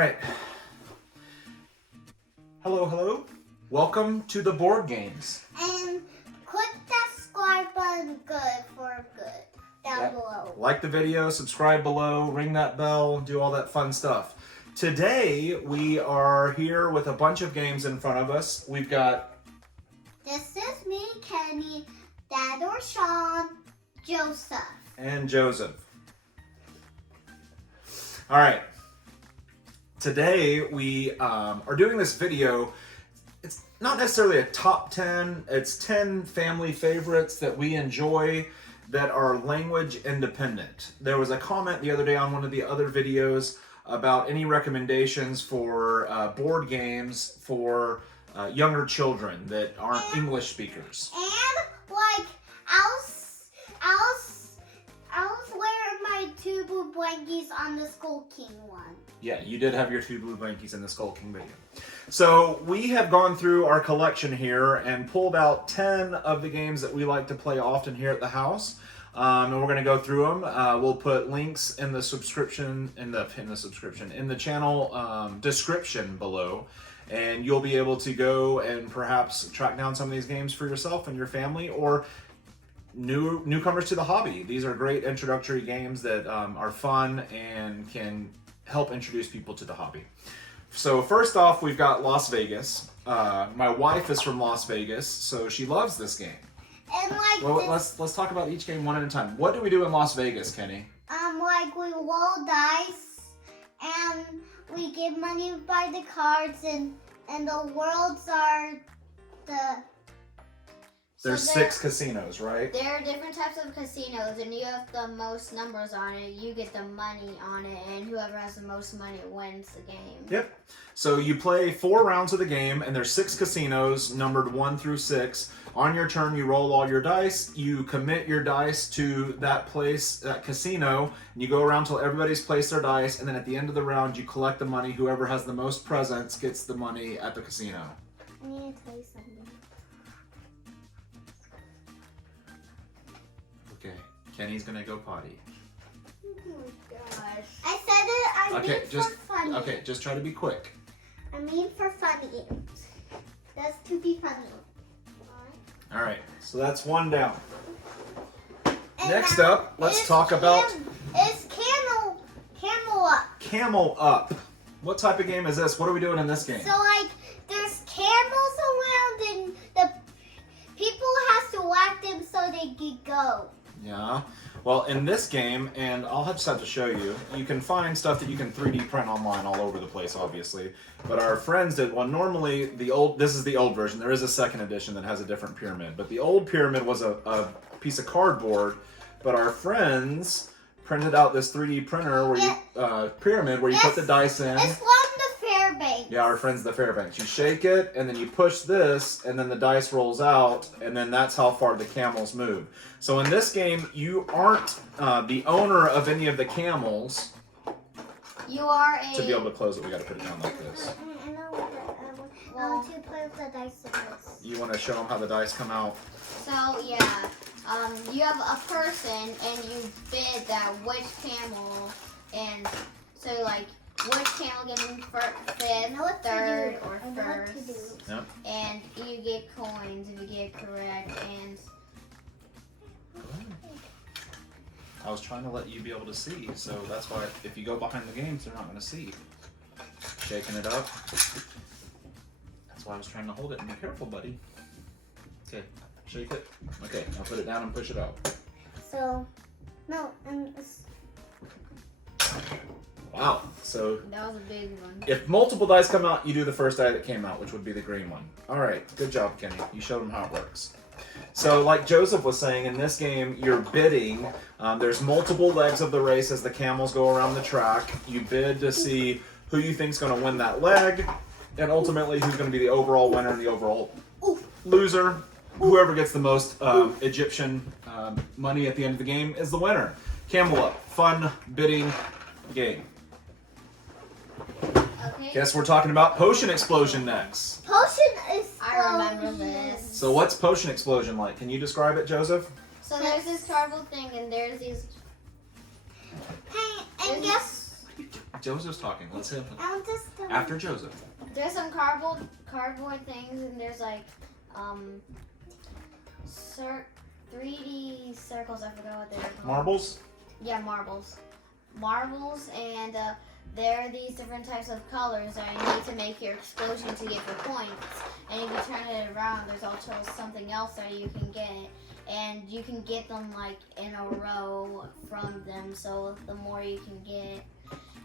Right. Hello, hello. Welcome to the board games. And click that subscribe button down below. Like the video, subscribe below, ring that bell, do all that fun stuff. Today we are here with a bunch of games in front of us. We've got... This is me, Kenny, Dad or Sean, Joseph. And Joseph. All right. Today we are doing this video. It's not necessarily a top 10. It's 10 family favorites that we enjoy that are language independent. There was a comment the other day on one of the other videos about any recommendations for board games for younger children that aren't English speakers. And like I'll wear my 2 blue blankies on the Skull King one. Yeah, you did have your 2 blue blankies in the Skull King video. So we have gone through our collection here and pulled out 10 of the games that we like to play often here at the house. And we're going to go through them. We'll put links in the subscription, in the channel description below. And you'll be able to go and perhaps track down some of these games for yourself and your family, or newcomers to the hobby. These are great introductory games that are fun and can help introduce people to the hobby. So first off, we've got Las Vegas. My wife is from Las Vegas, so she loves this game. And like well, let's talk about each game one at a time. What do we do in Las Vegas, Kenny? Like we roll dice and we give money by the cards, and the worlds are the... There's 6 casinos, right? There are different types of casinos, and you have the most numbers on it, you get the money on it, and whoever has the most money wins the game. Yep. So you play 4 rounds of the game, and there's 6 casinos, numbered 1 through 6. On your turn, you roll all your dice, you commit your dice to that place, that casino, and you go around till everybody's placed their dice, and then at the end of the round, you collect the money. Whoever has the most presents gets the money at the casino. I need to tell you something. Okay, Kenny's gonna go potty. Oh my gosh. I said it, I mean for funny. Okay, just try to be quick. I mean for funny. That's to be funny. All right, so that's 1 down. And Next now up, let's talk about... It's Camel Up. Camel Up. What type of game is this? What are we doing in this game? So like, there's camels around and the people has to whack them so they can go. Yeah. Well, in this game, and I'll just have to show you, you can find stuff that you can 3D print online all over the place, obviously. But our friends did one. Normally, this is the old version. There is a second edition that has a different pyramid. But the old pyramid was a piece of cardboard. But our friends printed out this 3D printer where pyramid where you put the dice in. It's from the Fairbanks. Yeah, our friends the Fairbanks. You shake it, and then you push this, and then the dice rolls out, and then that's how far the camels move. So in this game, you aren't the owner of any of the camels. You are a... To be able to close it, we got to put it down like this. I know what I want to play with the dice in this. You want to show them how the dice come out? So, yeah. You have a person, and you bid that which camel, and so, like, which camel gets in fifth, third, or first. Yep. And you get coins if you get it correct, and... I was trying to let you be able to see, so that's why if you go behind the games, they're not going to see. Shaking it up. That's why I was trying to hold it. And be careful, buddy. Okay, shake it. Okay, now put it down and push it out. So, no, and it's... Wow, so That was a big one. if multiple dice come out, you do the first die that came out, which would be the green one. All right, good job, Kenny. You showed them how it works. So like Joseph was saying, in this game, you're bidding. There's multiple legs of the race as the camels go around the track. You bid to see who you think's going to win that leg, and ultimately who's going to be the overall winner and the overall loser. Whoever gets the most Egyptian money at the end of the game is the winner. Camel Up, fun bidding game. Okay. Guess we're talking about Potion Explosion next. Potion Explosion. I remember this. So what's Potion Explosion like? Can you describe it, Joseph? So there's this cardboard thing, and there's these... Hey, and guess Joseph's talking. Let's him. I'm just After Joseph. There's some cardboard things, and there's like 3D circles. I forgot what they're called. Marbles? Yeah, marbles. Marbles, and there are these different types of colors that you need to make your explosion to get your points. And if you turn it around, there's also something else that you can get. And you can get them like in a row from them, so the more you can get.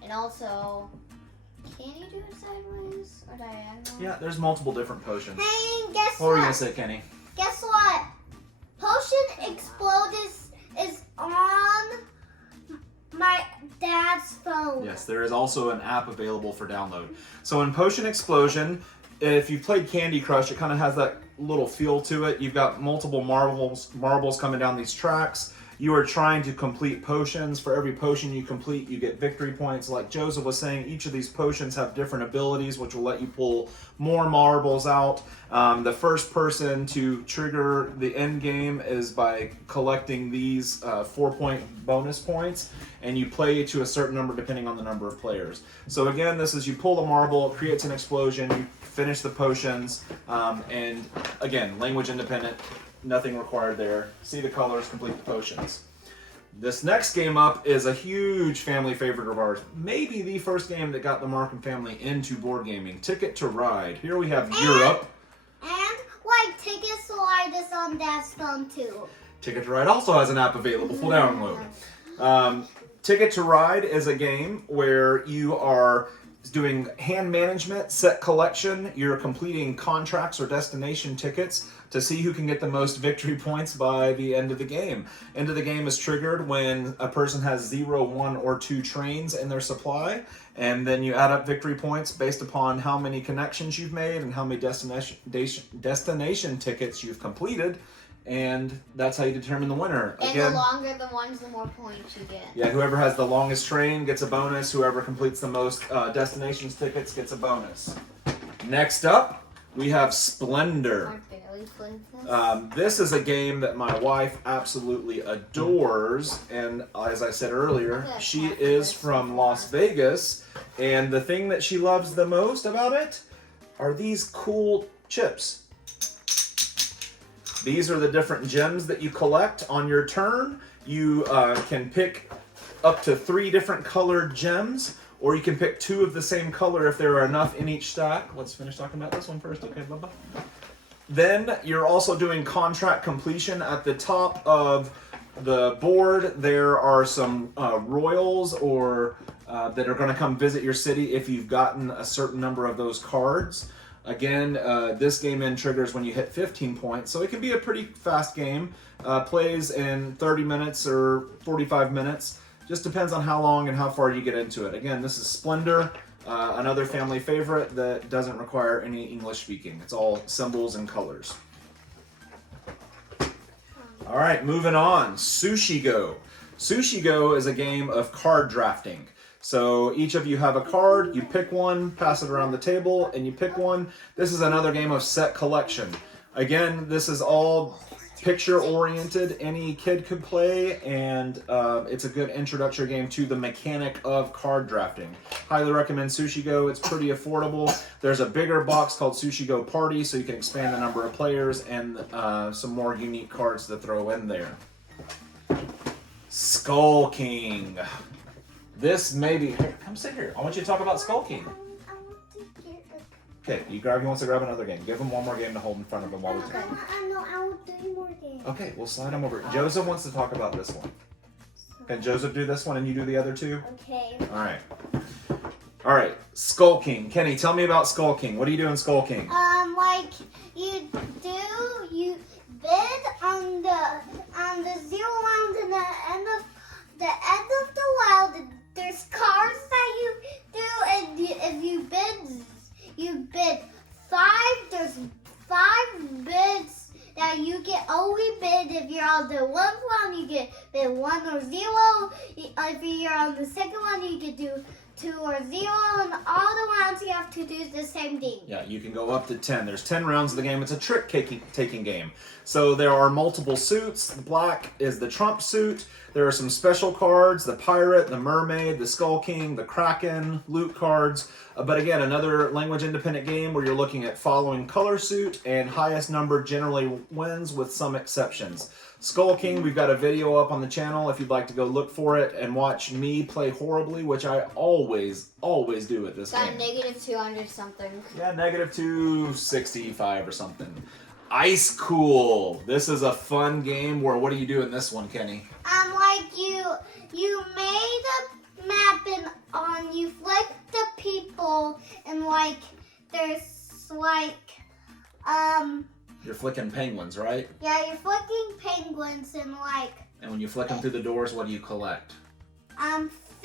And also, can you do it sideways or diagonal? Yeah, there's multiple different potions. Hey, guess What were you what? gonna say, Kenny? Guess what? Potion Explode is on my dad's phone. Yes, there is also an app available for download. So in Potion Explosion, if you've played Candy Crush, it kind of has that little feel to it. You've got multiple marbles coming down these tracks. You are trying to complete potions. For every potion you complete, you get victory points. Like Joseph was saying, each of these potions have different abilities, which will let you pull more marbles out. The first person to trigger the end game is by collecting these 4-point bonus points, and you play to a certain number depending on the number of players. So again, this is you pull a marble, it creates an explosion, you finish the potions, and again, language independent. Nothing required there. See the colors, complete the potions. This next game up is a huge family favorite of ours. Maybe the first game that got the Marcum family into board gaming. Ticket to Ride. Here we have Europe. And like Tickets to Ride is on Dad's phone too. Ticket to Ride also has an app available for download. Ticket to Ride is a game where you are doing hand management, set collection. You're completing contracts or destination tickets to see who can get the most victory points by the end of the game. End of the game is triggered when a person has 0, 1, or 2 trains in their supply, and then you add up victory points based upon how many connections you've made and how many destination tickets you've completed, and that's how you determine the winner. And Again, the longer the ones, the more points you get. yeah, whoever has the longest train gets a bonus. Whoever completes the most destinations tickets gets a bonus. Next up, we have Splendor. I barely played this. This is a game that my wife absolutely adores, and as I said earlier, she is from Las Vegas, and the thing that she loves the most about it are these cool chips. These are the different gems that you collect on your turn. You can pick up to 3 different colored gems, or you can pick 2 of the same color if there are enough in each stack. Let's finish talking about this one first, okay, Bubba? Then you're also doing contract completion. At the top of the board, there are some royals or that are going to come visit your city if you've gotten a certain number of those cards. Again, this game end triggers when you hit 15 points, so it can be a pretty fast game. Plays in 30 minutes or 45 minutes. Just depends on how long and how far you get into it. Again, this is Splendor, another family favorite that doesn't require any English speaking. It's all symbols and colors. All right, moving on. Sushi Go. Sushi Go is a game of card drafting. So each of you have a card, you pick one, pass it around the table, and you pick one. This is another game of set collection. Again, this is all picture-oriented. Any kid could play, and it's a good introductory game to the mechanic of card drafting. Highly recommend Sushi Go. It's pretty affordable. There's a bigger box called Sushi Go Party, so you can expand the number of players and some more unique cards to throw in there. Skull King. This may be... Here, come sit here. I want you to talk about Skull King. Okay, he wants to grab another game. Give him one more game to hold in front of him while we talk. I want 3 more games. Okay, we'll slide him over. Joseph wants to talk about this one. Can Joseph do this one and you do the other 2? Okay. All right. Skull King. Kenny, tell me about Skull King. What do you do in Skull King? Like you bid on the 0 round and the end of the round. There's cards that you do, and if you bid 5. There's 5 bids that you get only bid. If you're on the 1st one, you get bid 1 or 0. If you're on the 2nd one, you can do 2 or 0, and all the rounds you have to do the same thing. Yeah, you can go up to 10. There's 10 rounds of the game. It's a trick-taking game. So there are multiple suits. Black is the trump suit. There are some special cards, the pirate, the mermaid, the skull king, the kraken, loot cards. But again, another language independent game where you're looking at following color suit, and highest number generally wins with some exceptions. Skull King, we've got a video up on the channel if you'd like to go look for it and watch me play horribly, which I always do at this game. Got negative 200 something. Yeah, negative 265 or something. Ice Cool. This is a fun game where, what do you do in this one, Kenny? Like you made a map and you flick the people and like there's like You're flicking penguins, right? yeah, you're flicking penguins and like And when you flick them through the doors, what do you collect?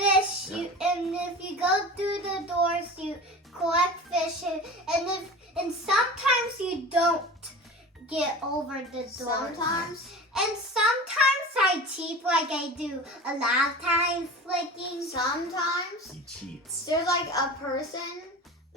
fish. Yeah. And if you go through the doors, you collect fish, and sometimes you don't get over the doors. Sometimes. And sometimes I cheat, like I do a lot of times flicking. Sometimes. He cheats. There's like a person,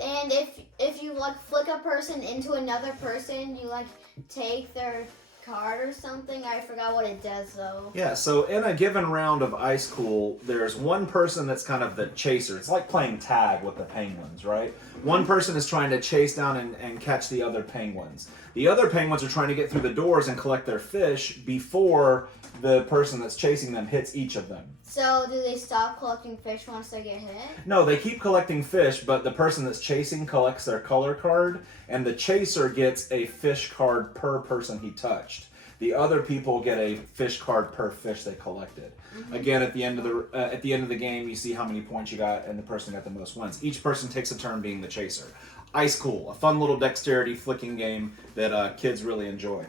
and if you like flick a person into another person, you like take their card or something. I forgot what it does though. Yeah, so in a given round of Ice Cool, there's one person that's kind of the chaser. It's like playing tag with the penguins, right? One person is trying to chase down and catch the other penguins. The other penguins are trying to get through the doors and collect their fish before the person that's chasing them hits each of them. So do they stop collecting fish once they get hit? No, they keep collecting fish, but the person that's chasing collects their color card, and the chaser gets a fish card per person he touched. The other people get a fish card per fish they collected. Mm-hmm. Again, at the end of the game, you see how many points you got, and the person got the most wins. Each person takes a turn being the chaser. Ice Cool, a fun little dexterity flicking game that kids really enjoy.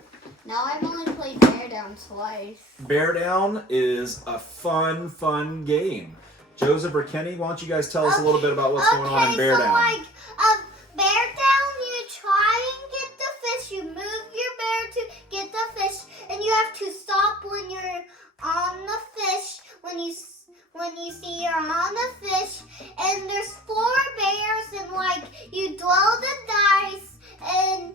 Now I've only played Bear Down twice. Bear Down is a fun game. Joseph or Kenny, why don't you guys tell us a little bit about what's going on in Bear Down? Like, Bear Down, you try and get the fish, you move your bear to get the fish, and you have to stop when you're on the fish, when you see you're on the fish, and there's 4 bears, and like, you throw the dice, and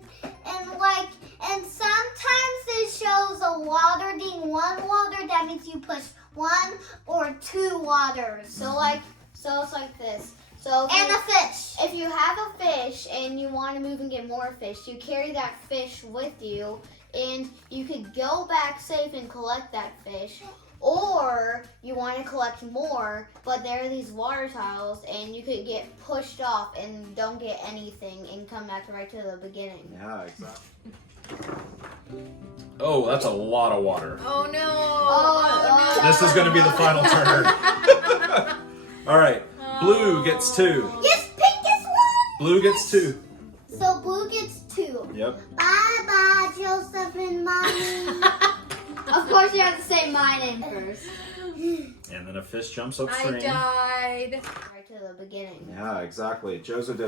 sometimes it shows a water being 1 water, that means you push 1 or 2 waters. So it's like this. And a fish. If you have a fish and you want to move and get more fish, you carry that fish with you, and you could go back safe and collect that fish. Or you want to collect more, but there are these water tiles, and you could get pushed off and don't get anything and come back right to the beginning. Yeah, exactly. Oh, that's a lot of water. Oh no! Oh, no. This is going to be the final turn. All right, Blue gets 2. Yes, pink is 1. Blue gets 2. So blue gets 2. Yep. Bye, Joseph and Mommy. Of course, you have to say my name first. And then a fish jumps I upstream. died. Right to the beginning. Yeah, exactly. Joseph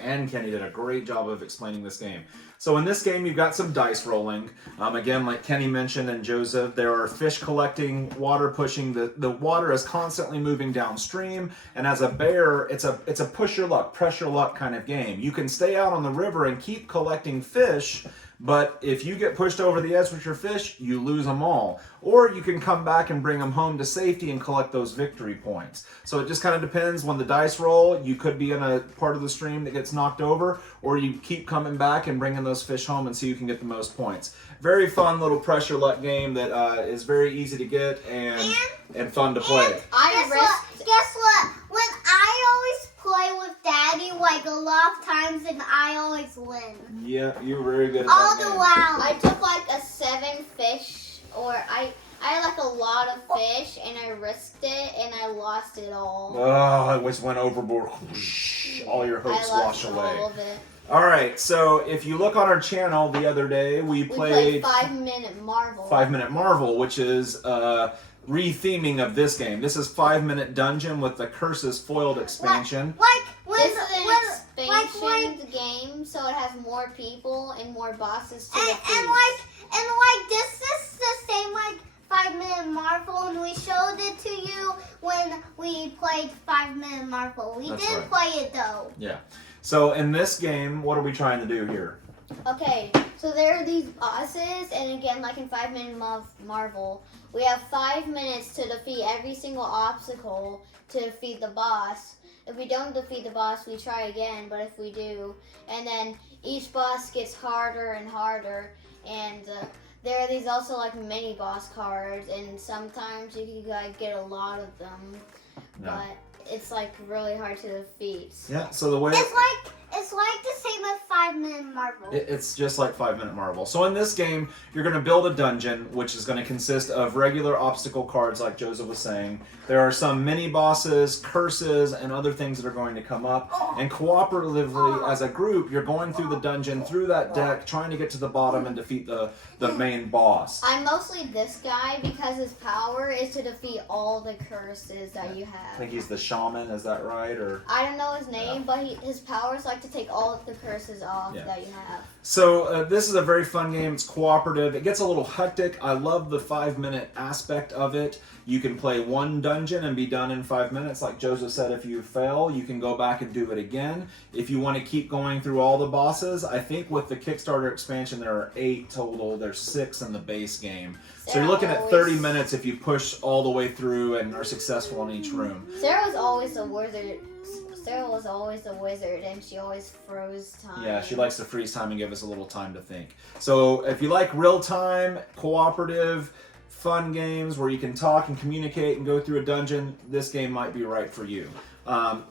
and Kenny did a great job of explaining this game. So in this game, you've got some dice rolling. Again, like Kenny mentioned and Joseph, there are fish collecting, water pushing. The water is constantly moving downstream. And as a bear, it's a push your luck, press your luck kind of game. You can stay out on the river and keep collecting fish, but if you get pushed over the edge with your fish, you lose them all. Or you can come back and bring them home to safety and collect those victory points. So it just kind of depends. When the dice roll, you could be in a part of the stream that gets knocked over, or you keep coming back and bringing those fish home and see who can get the most points. Very fun little pressure luck game that is very easy to get and fun to play. Guess what? When I always play with Daddy, like a lot of times, and I always win. Yeah, you're very good at All that the game. while. I took like a 7 fish, or I had like a lot of fish, and I risked it, and I lost it all. Oh, I always went overboard. All your hopes wash away. All of it. All right, so if you look on our channel the other day, we played 5 Minute Marvel. 5 Minute Marvel, which is re-theming of this game. This is 5 Minute Dungeon with the Curses foiled expansion. This is an expansion game, so it has more people and more bosses to defeat. And like this is the same like 5-Minute Marvel, and we showed it to you when we played 5-Minute Marvel. We That's didn't right. play it though. Yeah. So in this game, what are we trying to do here? Okay, so there are these bosses, and again, like in 5-Minute Marvel, we have 5 minutes to defeat every single obstacle to defeat the boss. If we don't defeat the boss, we try again, but if we do, and then each boss gets harder and harder, and there are these also like mini boss cards, and sometimes you can like get a lot of them, but it's like really hard to defeat. Yeah, so the way... It's like the same as 5-Minute Marvel. It's just like 5-Minute Marvel. So in this game, you're going to build a dungeon, which is going to consist of regular obstacle cards, like Joseph was saying. There are some mini bosses, curses, and other things that are going to come up. And cooperatively, as a group, you're going through the dungeon, through that deck, trying to get to the bottom and defeat the main boss. I'm mostly this guy because his power is to defeat all the curses that you have. I think he's the shaman, is that right? Or I don't know his name, but his power is like to take all of the curses off that you have. So this is a very fun game. It's cooperative. It gets a little hectic. I love the 5-minute aspect of it. You can play one dungeon and be done in 5 minutes. Like Joseph said, if you fail, you can go back and do it again. If you want to keep going through all the bosses, I think with the Kickstarter expansion, there are 8 total. There's 6 in the base game. So you're looking at 30 minutes if you push all the way through and are successful in each room. Sarah was always a wizard. Sarah was always a wizard, and she always froze time. Yeah, she likes to freeze time and give us a little time to think. So if you like real-time, cooperative, fun games where you can talk and communicate and go through a dungeon, this game might be right for you.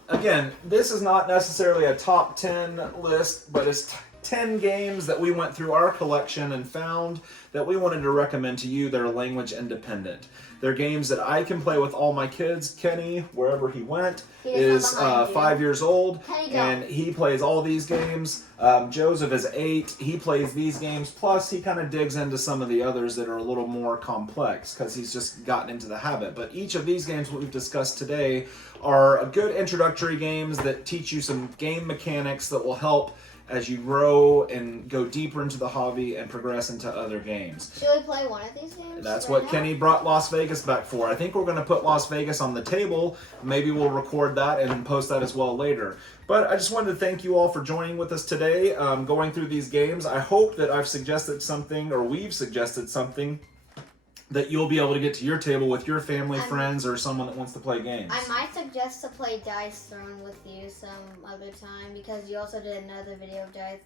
Again, this is not necessarily a top 10 list, but it's 10 games that we went through our collection and found that we wanted to recommend to you that are language independent. They're games that I can play with all my kids. Kenny, wherever he went, is 5 years old, and he plays all these games. Joseph is 8. He plays these games, plus he kind of digs into some of the others that are a little more complex because he's just gotten into the habit. But each of these games we've discussed today are a good introductory games that teach you some game mechanics that will help as you grow and go deeper into the hobby and progress into other games. Should we play one of these games? That's what Kenny brought Las Vegas back for. I think we're going to put Las Vegas on the table. Maybe we'll record that and post that as well later. But I just wanted to thank you all for joining with us today, going through these games. I hope that I've suggested something, or we've suggested something, that you'll be able to get to your table with your family, friends, or someone that wants to play games. I might suggest to play Dice Throne with you some other time, because you also did another video of Dice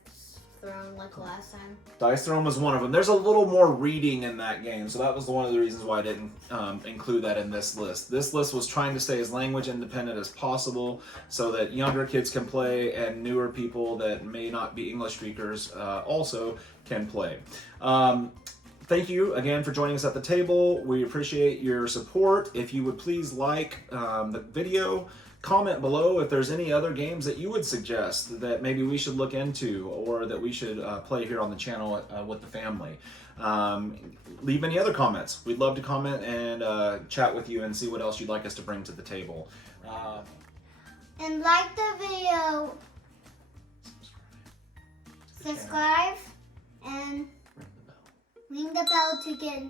Throne like last time. Dice Throne was one of them. There's a little more reading in that game, so that was one of the reasons why I didn't include that in this list. This list was trying to stay as language independent as possible so that younger kids can play and newer people that may not be English speakers also can play. Thank you again for joining us at the table. We appreciate your support. If you would please like the video, comment below if there's any other games that you would suggest that maybe we should look into or that we should play here on the channel with the family. Leave any other comments. We'd love to comment and chat with you and see what else you'd like us to bring to the table. And like the video, subscribe, and ring the bell to get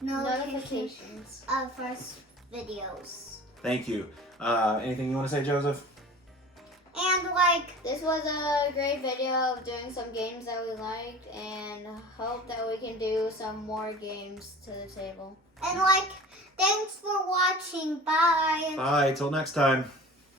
notifications of first videos. Thank you. Anything you want to say, Joseph? And this was a great video of doing some games that we liked, and hope that we can do some more games to the table. And thanks for watching. Bye. Bye. Till next time.